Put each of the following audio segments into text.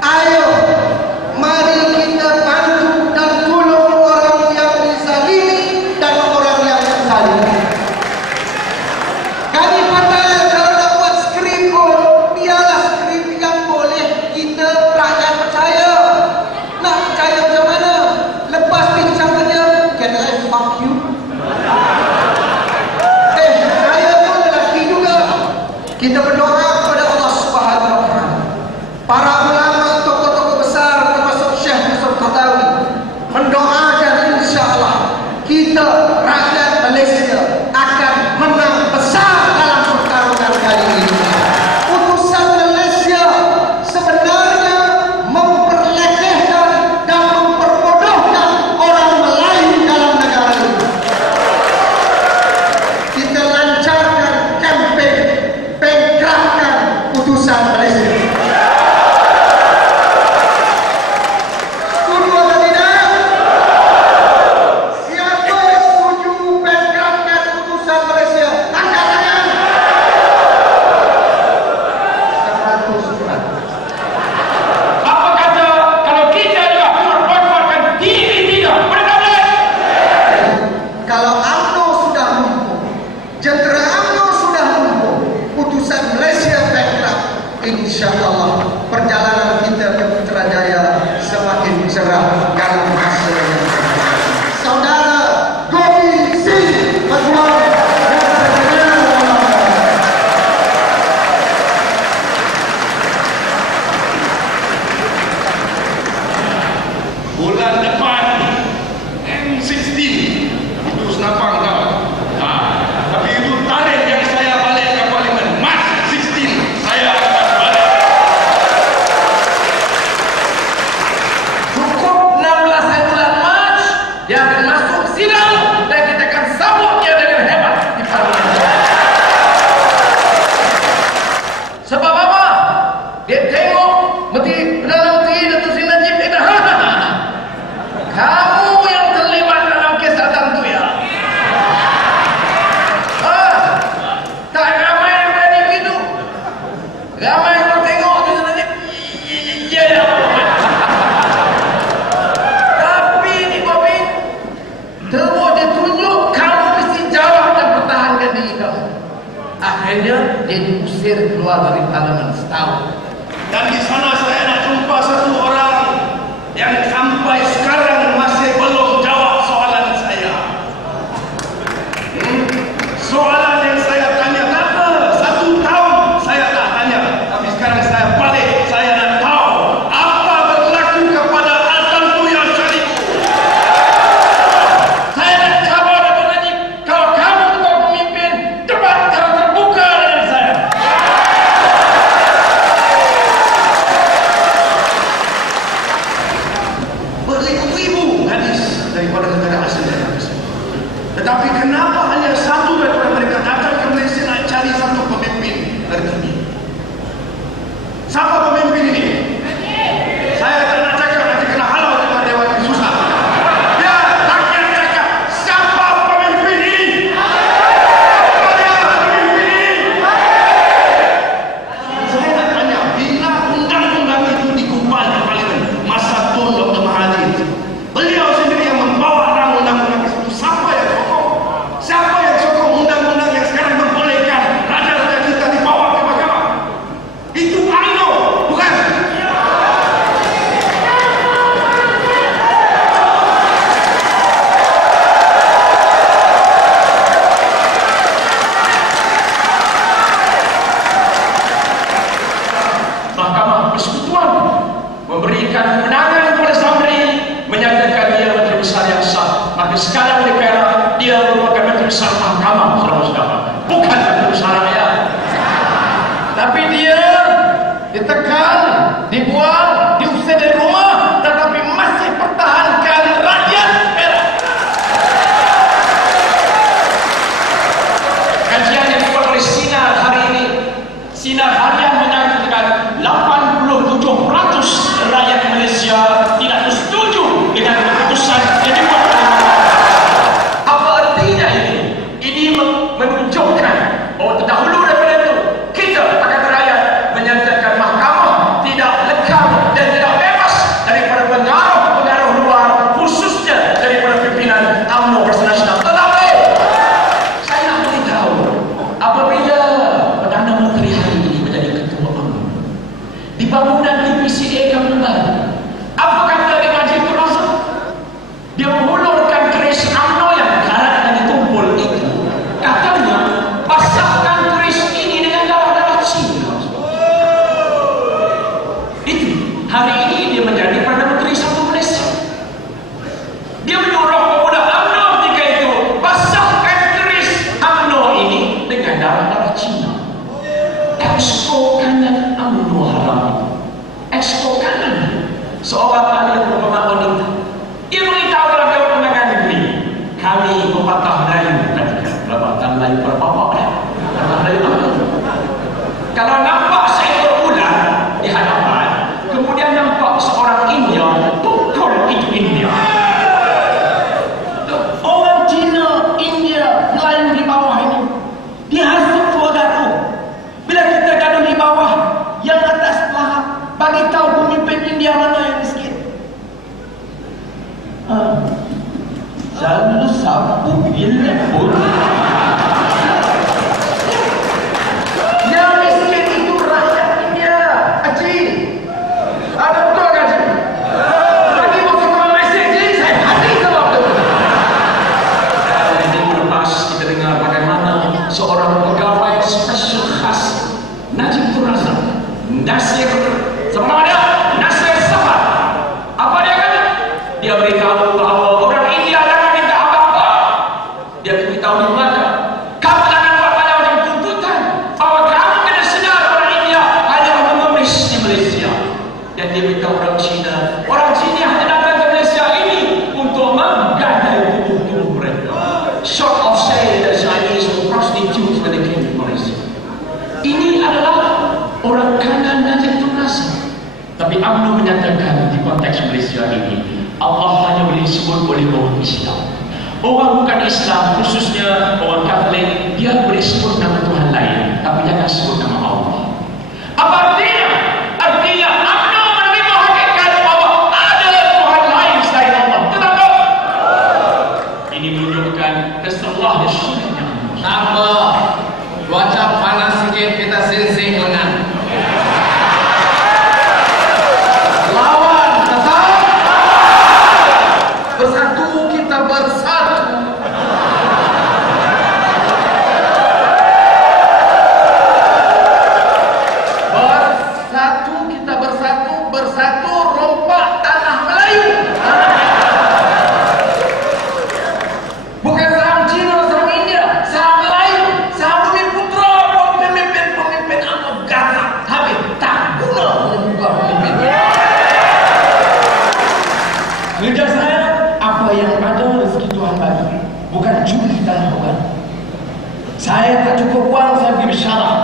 Ayo, mari kita bantu dan tolong orang yang dizalimi dan orang yang terzalimi. Daripada kalau nak buat skrip pun, biarlah skrip yang boleh kita rakyat percaya. Nak percaya macam mana? Lepas bincang saja, can I fuck you? Saya pun lelaki juga. Kita berdoa kepada Allah Subhanahu Wa Taala. Para ulama, tokoh-tokoh besar termasuk Syekh Yusuf Qaradawi mendoakan insya-Allah kita rakyat Malaysia akan menang besar dalam pertarungan kali ini. Utusan Malaysia sebenarnya memperlekehkan dan memperbodohkan orang Melayu dalam negara ini. Kita lancarkan kempen bangkrutkan utusan Malaysia. InsyaAllah perjalanan kita ke Putrajaya semakin cerah dalam masa yang akan datang. Saudara Gobind Singh berjuang dan berjuang bulan depan M16 itu senapang kau. Tapi itu tarikh yang saya balik ke Parlimen. March 16 saya akan balik. Cukup 16 bulan Mac, dia akan masuk sidang dan kita akan sambut dia dengan hebat di Parlimen. Sebab apa? Dia tengok Menteri Perdana Menteri Datuk Seri Najib kata, kamu yang terlibat dalam kes tertentu ya. Tak ramai yang berani begitu. Ramai orang tengok Datuk Najib, ya ya. Tapi ni Gobind, terus dia tunjuk kamu mesti jawab dan pertahankan diri kamu. Akhirnya dia diusir keluar dari Parlimen setahun. Dan di sana saya nak jumpa satu orang yang sampai sekarang masih belum jawab soalan saya. Soalan yang saya tanya kenapa 1 tahun saya tak tanya, tapi sekarang saya balik, saya nak tahu apa berlaku kepada Al-Tantuya Syarifu. Saya nak cabar Datuk Najib, kalau kamu ketua pemimpin, debat kalau terbuka dengan saya. Beribu-ribu hadis daripada negara asal dan asal. Tetapi kenapa hanya satu daripada mereka datang ke Malaysia nak cari satu pemimpin dari dunia? Siapa pemimpin ini? Saya tak nak cakap, nanti kena halau dengan Dewan yang susah. Ya, rakyat cakap, siapa pemimpin ini? Siapa dia pemimpin ini? Saya nak tanya, bila undang-undang itu dikubal di Parlimen masa Tun Dr. Mahathir, beliau sendiri yang membawa undang-undang itu, siapa yang sokong? Siapa Selalu sapu gila pun. Yang miskin itu rakyat India. Haji, ada betul kan Haji? Tadi waktu kau mesej Haji, saya hati sebab tu. Minggu lepas kita dengar bagaimana seorang pegawai spesial khas Najib Tun Razak, Nasir, sama nama dia Nasir Safar. Apa dia kata? Dia beritahu bahawa orang India jangan minta apa-apa. Dia beritahu di mana? Kamu jangan buat pada orang tuntutan bahawa kamu kena sedar orang India hanya mengemis di Malaysia. Dan dia beritahu orang Cina hanya datang ke Malaysia ini untuk menggadai tubuh mereka. Short of saying the Chinese were prostitutes when they came to Malaysia. Ini adalah orang kanan Najib Tun Razak. Tapi UMNO menyatakan di konteks Malaysia ini Allah hanya boleh disebut oleh orang Islam. Orang bukan Islam, khususnya orang Katolik, dia boleh sebut nama Tuhan lain, tapi jangan sebut nama Allah. Apa artinya? Artinya UMNO menerima hakikat bahawa ada Tuhan lain selain Allah. Betul tak? Ini menunjukkan keselah dan syurga. Tak apa. Cuaca panas sikit, kita sing-sing lengan. Lawan tetap bersatu, kita bersatu. Bersatu, kita bersatu, bersatu rompak tanah Melayu. Bukan saham Cina, saham India, saham Melayu, saham Bumi-Putra, pemimpin amat gagah. Habis tak guna juga pemimpin. Kerja saya, apa yang ada rezeki Tuhan bagi, bukan curi tanah orang. Saya tak cukup wang, saya pergi bersyarah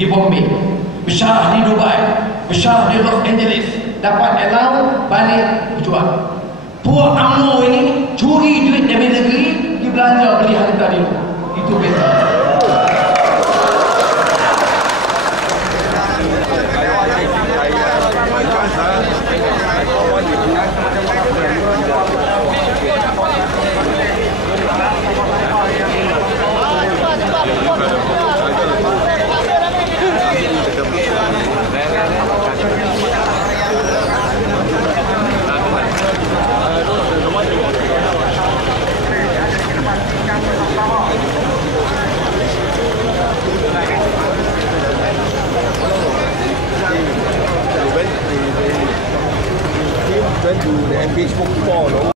di Bombay, bersyarah di Dubai, bersyarah di Los Angeles, dapat allowance, balik berjuang. Puak UMNO ini curi duit dari negeri, dibelanja beli harta di rumah. Itu beza. Went to the MPH 44